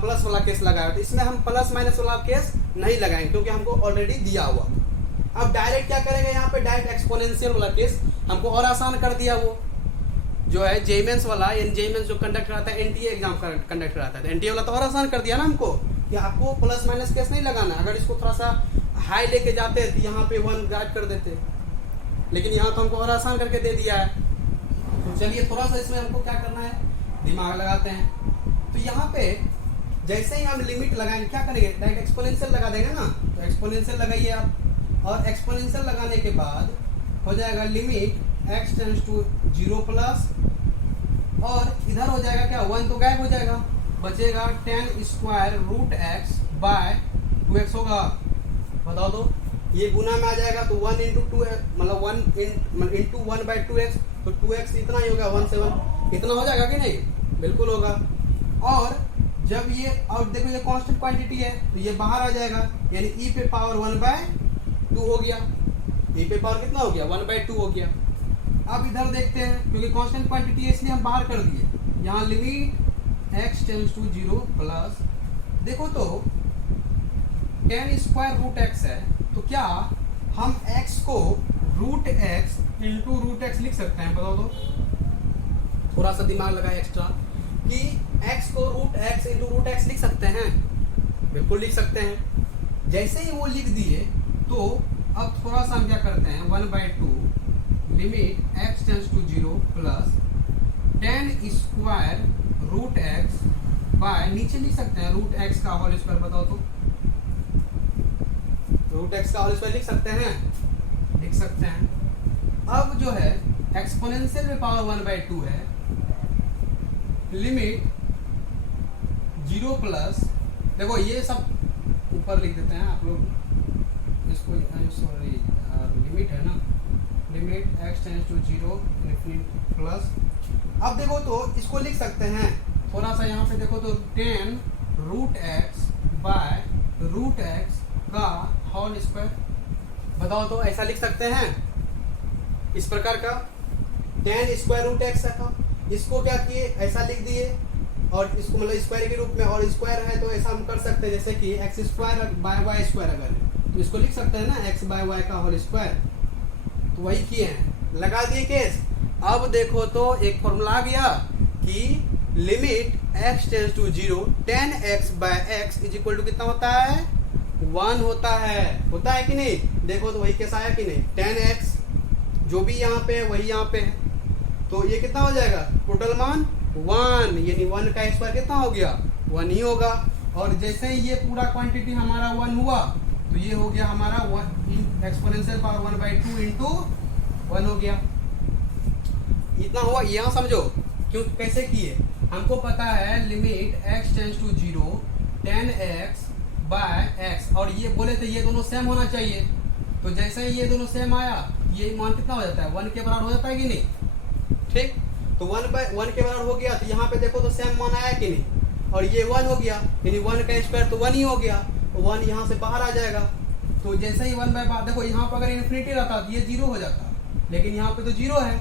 प्लस वाला केस लगाया था, इसमें हम प्लस माइनस वाला केस नहीं लगाएंगे क्योंकि हमको ऑलरेडी दिया हुआ था। अब डायरेक्ट क्या करेंगे, यहाँ पे डायरेक्ट एक्सपोनेंशियल वाला केस हमको और आसान कर दिया। वो जो है जेमेंस वाला, जेमेंस जो कंडक्ट कराता है एनटीए एग्जाम कंडक्ट कराता है, तो एनटीए वाला तो और आसान कर दिया ना हमको कि आपको प्लस माइनस केस नहीं लगाना। अगर इसको थोड़ा सा हाई लेके जाते तो यहाँ पे 1 गायब कर देते, लेकिन यहाँ तो हमको और आसान करके दे दिया है। तो चलिए थोड़ा सा इसमें हमको क्या करना है, दिमाग लगाते हैं। तो यहाँ पे जैसे ही हम लिमिट लगाएंगे क्या करेंगे, डायरेक्ट एक्सपोनेंशियल लगा देंगे ना। तो एक्सपोनेंशियल लगाइए आप, और एक्सपोनेंशियल लगाने के बाद हो जाएगा limit x tends to 0 plus, और इधर हो जाएगा क्या, 1 तो गायब हो जाएगा, बचेगा tan square root x by 2x होगा। बताओ तो ये गुना में आ जाएगा तो 1 इंटू 2 मतलब 1 इंटू 1 बाई 2x, तो 2x इतना ही होगा 1 से 1 इतना हो जाएगा कि नहीं, बिल्कुल होगा। और जब ये, और देखो ये कांस्टेंट क्वांटिटी है तो ये बाहर आ जाएगा, यानी e पे पावर 1 बाय 2 हो गया। e पे पावर कितना हो गया, 1 बाय 2 हो गया। अब इधर देखते हैं, क्योंकि कांस्टेंट क्वांटिटी है इसलिए हम बाहर कर दिए। यहाँ limit x tends to 0 plus, देखो तो tan स्क्वायर रूट x है, तो क्या हम x को root x into root x लिख सकते हैं, बताओ तो। थोड़ा सा दिमाग लगाए एक्स्ट्रा कि x को root x into root x लिख सकते हैं, बिल्कुल लिख सकते हैं। जैसे ही वो लिख दिए तो अब थोड़ा सा हम क्या करते हैं, 1 by 2 limit x tends to 0 plus tan square root x by, नीचे लिख सकते हैं रूट x का होल स्क्वायर, बताओ तो रूट x का होल स्क्वायर लिख सकते हैं, लिख सकते हैं। अब जो है एक्सपोनेंशियल में पावर 1 बाई 2 है, लिमिट 0 प्लस, देखो ये सब ऊपर लिख देते हैं आप लोग इसको, सॉरी लिमिट है ना, limit x tends to 0 infinity plus. अब देखो तो इसको लिख सकते हैं थोड़ा सा, यहाँ पे देखो तो tan root x by root x का होल स्क्वायर, बताओ तो ऐसा लिख सकते हैं इस प्रकार का, tan स्क्वायर रूट x था, इसको क्या किए ऐसा लिख दिए, और इसको मतलब स्क्वायर के रूप में, और स्क्वायर है तो ऐसा हम कर सकते हैं जैसे कि x square by y square अगर है तो इसको लिख सकते हैं ना एक्स बाय वाई का होल स्क्वायर, तो वही किए हैं, लगा दिए केस। अब देखो तो एक फॉर्मूला आ गया कि limit x tends to 0 tan x by x is equal to कितना होता है, 1 होता है कि नहीं। देखो तो वही केस आया कि नहीं, tan x जो भी यहाँ पे है वही यहाँ पे है, तो ये कितना हो जाएगा, टोटल मान 1, यानी 1 का स्क्वायर कितना हो गया, 1 ही होगा। और जैसे ही ये पूरा क्वांटिटी हमारा 1 हुआ तो ये हो गया हमारा 1 एक्सपोनेंशियल पावर 1 बाई 2 इंटू 1 हो गया। इतना हुआ, यहाँ समझो क्यों कैसे किए, हमको पता है limit x tends to 0 tan x by x, और ये बोले थे ये दोनों सेम होना चाहिए, तो जैसे ही ये दोनों सेम आया ये मान कितना हो जाता है, 1 के बराबर हो जाता है कि नहीं, ठीक। तो 1 बाय 1 के बराबर हो गया, तो यहाँ पे देखो तो सेम मान आया कि नहीं, और ये 1 हो गया, यानी 1 का स्क्वायर तो 1 ही हो गया, 1 यहाँ से बाहर आ जाएगा। तो जैसे ही 1 बाय, देखो यहाँ पर अगर इन्फिनिटी रहता तो ये 0 हो जाता, लेकिन यहाँ पे तो 0 है,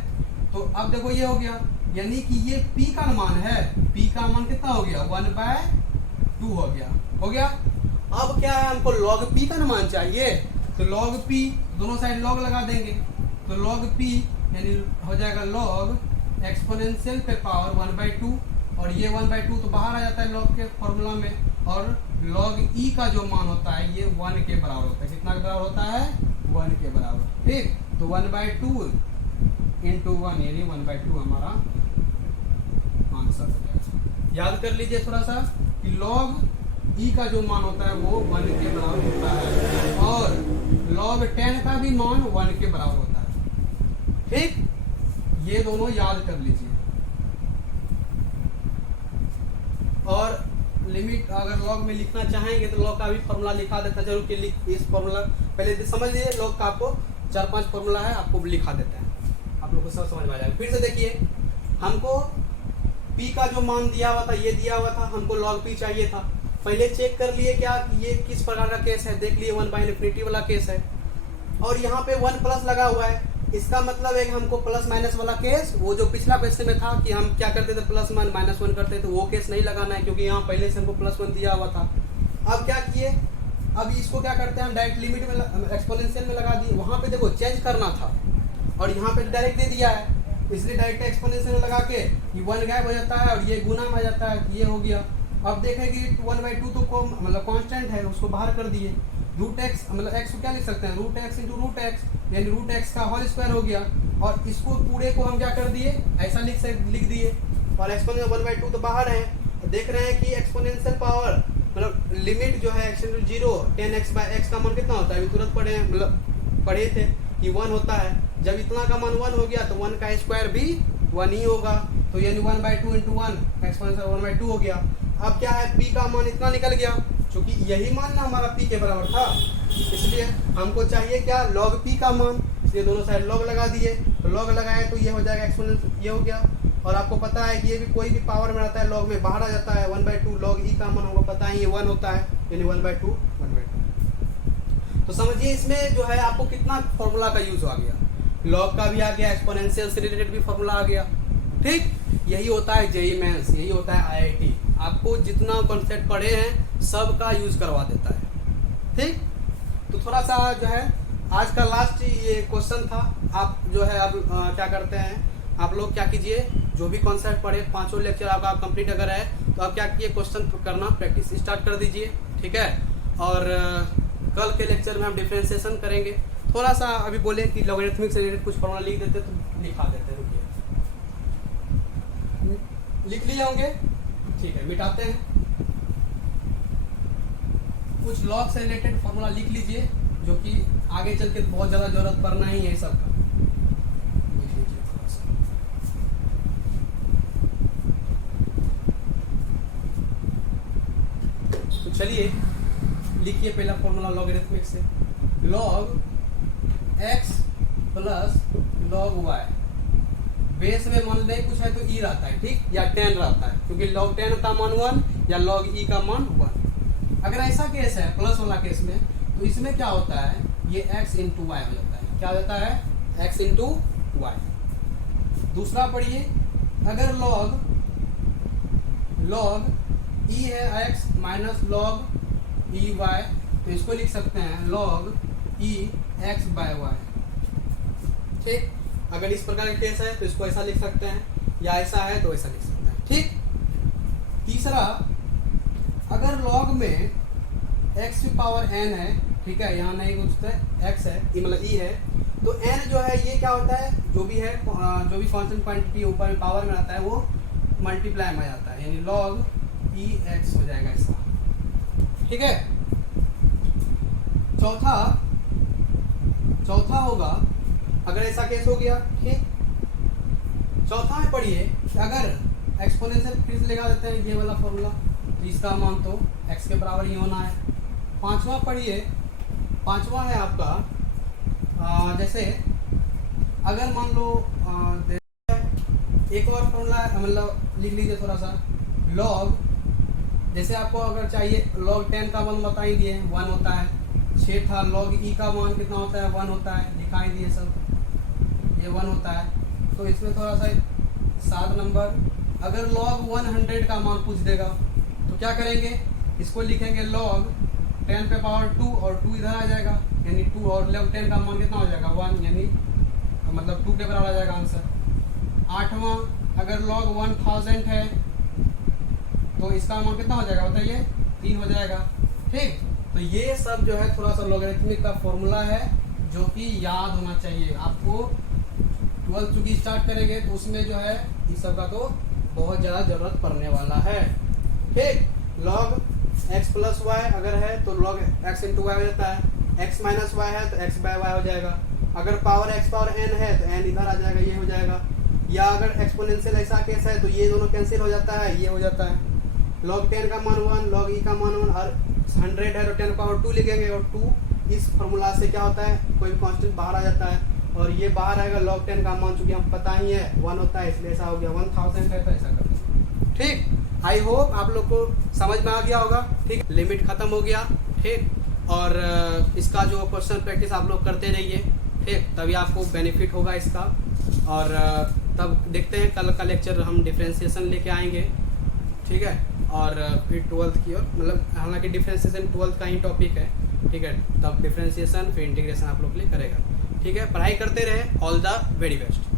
तो अब देखो ये हो गया, यानी कि ये p का मान है, p का मान कितना हो गया, 1 बाय 2 हो गया। अब क्या है, हमको log p का मान चाहिए, तो log p दोनों साइड log लगा देंगे, तो log p यानी हो जाएगा log एक्सपोनेंशियल पे पावर 1 बाई 2, और ये 1 बाई 2 तो बाहर आ जाता है log के फॉर्मूला में, और log e का जो मान होता है ये 1 के बराबर होता है, कितना के बराबर होता है, 1 के बराबर, ठीक। तो 1 बाई 2 इंटू 1 यानी 1 बाई 2 हमारा आंसर हो जाएगा। याद कर लीजिए थोड़ा सा कि log e का जो मान होता है वो 1 के बराबर होता है, और log 10 का भी मान 1 के बराबर होता है, ठीक। ये दोनों याद कर लीजिए। और लिमिट अगर log में लिखना चाहेंगे तो log का भी फॉर्मूला लिखा देता है, जरूर कि इस फॉर्मूला पहले समझ लीजिए, log का आपको 4-5 फॉर्मूला है, आपको लिखा देते हैं, आप लोग को सब समझ में आ जाएगा। फिर से देखिए, हमको p का जो मान दिया हुआ था ये दिया हुआ था, हमको log p चाहिए था, पहले चेक कर लिए क्या ये किस प्रकार का केस है, देख लिए 1 बाई इन्फिनिटी वाला केस है, और यहाँ पे 1 प्लस लगा हुआ है, इसका मतलब है कि हमको प्लस माइनस वाला केस, वो जो पिछला क्वेश्चन में था कि हम क्या करते थे प्लस वन माइनस वन करते थे, वो केस नहीं लगाना है क्योंकि यहाँ पहले से हमको प्लस वन दिया हुआ था। अब क्या किए, अब इसको क्या करते हैं हम डायरेक्ट लिमिट में एक्सपोनेंशियल में लगा दिए। वहाँ पे देखो चेंज करना था और यहाँ पे डायरेक्ट दे दिया है, इसलिए डायरेक्ट एक्सपोनेंशियल में लगा के ये वन गायब हो जाता है और ये गुना में आ जाता है, ये हो गया। अब देखेंगे 1/2 तो मतलब कांस्टेंट है, उसको बाहर कर दिए। रूट एक्स मतलब एक्स को क्या लिख सकते हैं, root x into root x, यानी रूट एक्स का होल स्क्वायर हो गया। और इसको पूरे को हम क्या कर दिए, ऐसा लिख दिए। और एक्सपोनेंशियल 1/2 तो बाहर है। देख रहे हैं कि एक्सपोनेंशियल पावर मतलब लिमिट जो है x इंटू 0 10x/x का मान कितना होता है, अभी तुरंत पढ़े थे कि 1 होता है। जब इतना का मान 1 हो गया तो 1 का स्क्वायर भी 1 ही होगा, तो यानी 1/2 इंटू 1 एक्सपोनेंशियल 1/2 हो गया। अब क्या है, p का मान इतना निकल गया, क्योंकि यही मान ना हमारा p के बराबर था, इसलिए हमको चाहिए क्या, log p का मान, इसलिए दोनों साइड log लगा दिए। तो log लगाए तो ये हो जाएगा एक्सपोनेंशियल, ये हो गया। और आपको पता है कि ये भी कोई भी पावर में आता है log में बाहर आ जाता है। 1/2 log e का मान हमको पता है ये 1 होता है, यानी 1/2 1/2। तो समझिए इसमें जो है आपको कितना फॉर्मूला का यूज आ गया, log का भी आ गया, एक्सपोनेंशियल से रिलेटेड भी फॉर्मूला आ गया। ठीक, यही होता है जेईई मेंस, यही होता है आईआईटी, आपको जितना कॉन्सेप्ट पढ़े हैं सब का यूज करवा देता है। ठीक, तो थोड़ा सा जो है आज का लास्ट ये क्वेश्चन था। आप जो है अब क्या करते हैं, आप लोग क्या कीजिए, जो भी कॉन्सेप्ट पढ़े 5 लेक्चर आपका कंप्लीट अगर है तो आप क्या कीजिए, क्वेश्चन करना प्रैक्टिस स्टार्ट कर दीजिए। ठीक है, और कल के लेक्चर में हम डिफरेंशिएशन करेंगे। थोड़ा सा अभी बोले कि लॉगरिथमिक से रिलेटेड कुछ फॉर्मूला लिख देते तो लिखा देते, रुकिए लिख लिए होंगे, ठीक है मिटाते हैं। कुछ लॉग से रिलेटेड फॉर्मूला लिख लीजिए, जो कि आगे चल के बहुत ज़्यादा जरूरत पड़ना ही है सब का, लिख लीजिए थोड़ा सा। तो चलिए लिखिए पहला फॉर्मूला लॉगरिथमिक से, log x plus log y, base में मान लें कुछ है तो e रहता है, ठीक, या 10 रहता है, क्योंकि log 10 का मान 1 या log e का मान 1। अगर ऐसा केस है प्लस वाला केस में, तो इसमें क्या होता है, ये x इंटू वाई हो जाता है। क्या हो जाता है, x इंटू वाई। दूसरा पढ़िए, अगर log e है x minus log e y, तो इसको लिख सकते हैं log e x/y। ठीक, अगर इस प्रकार का केस है तो इसको ऐसा लिख सकते हैं, या ऐसा है तो ऐसा लिख सकते हैं। ठीक, तीसरा, अगर log में x की पावर n है, ठीक है, यहाँ नहीं पूछते x है, मतलब e है, तो n जो है ये क्या होता है, जो भी है जो भी कांस्टेंट क्वांटिटी ऊपर में पावर में आता है वो मल्टीप्लाई में आ जाता है, यानी log e x हो जाएगा इसका। ठीक है, चौथा होगा, अगर ऐसा केस हो गया, ठीक, चौथा में पढ़िए, अगर एक्सपोनेंशियल फिर से लगा देते हैं ये वाला फॉर्मूला, तो इसका मान तो x के बराबर ही होना है। पांचवा पढ़िए, पांचवा है आपका जैसे अगर मान लो एक और फॉर्मूला मतलब लिख लीजिए थोड़ा सा, log, जैसे आपको अगर चाहिए log 10 का मान बता ही दिए 1 होता है, 6 था log e का मान कितना होता है 1 होता है, दिखाई दिए सब, ये 1 होता है। तो इसमें थोड़ा सा 7 नंबर, अगर log 100 का मान पूछ देगा तो क्या करेंगे, इसको लिखेंगे log 10 पे पावर 2 और 2 इधर आ जाएगा, यानी 2 और log 10 का मान कितना हो जाएगा 1, यानी मतलब 2 के बराबर आ जाएगा आंसर। 8वां, अगर log 1000 है तो इसका मान कितना हो जाएगा बताइए, 3 हो जाएगा। ठीक, तो ये सब जो है थोड़ा सा लॉगरिथमिक का फॉर्मूला है जो कि याद होना चाहिए आपको। 12th चूंकि स्टार्ट करेंगे तो उसमें जो है इस सब का तो बहुत ज़्यादा जरूरत पड़ने वाला है। ठीक, log x प्लस वाई अगर है तो log x इंटू वाई हो जाता है, x माइनस वाई है तो x/y हो जाएगा। अगर पावर x पावर n है तो n इधर आ जाएगा, ये हो जाएगा। या अगर एक्सपोनेंशियल ऐसा केस है तो ये दोनों कैंसिल हो जाता है, ये हो जाता है। log 10 का मान 1, log e का मान 1, और 100 है तो 10 पावर 2 लिखेंगे, और 2 इस फॉर्मूला से क्या होता है, कोई भी कांस्टेंट बाहर आ जाता है, और ये बाहर आएगा log 10 का मान, चूंकि हम पता ही है 1 होता है, इसलिए ऐसा हो गया। 1000 है तो ऐसा करते हैं। ठीक, आई होप आप लोग को समझ में आ गया होगा। ठीक, लिमिट खत्म हो गया। ठीक, और इसका जो क्वेश्चन प्रैक्टिस आप लोग करते रहिए। ठीक, तभी आपको बेनिफिट होगा इसका। और तब देखते हैं कल का लेक्चर हम डिफ्रेंशिएशन लेके आएंगे, ठीक है। और फिर 12th की ओर, मतलब हालांकि डिफ्रेंशिएशन 12th का ही टॉपिक है, ठीक है। तब डिफ्रेंशिएशन फिर इंटीग्रेशन आप लोग के लिए करेगा, ठीक है। पढ़ाई करते रहे, ऑल द वेरी बेस्ट।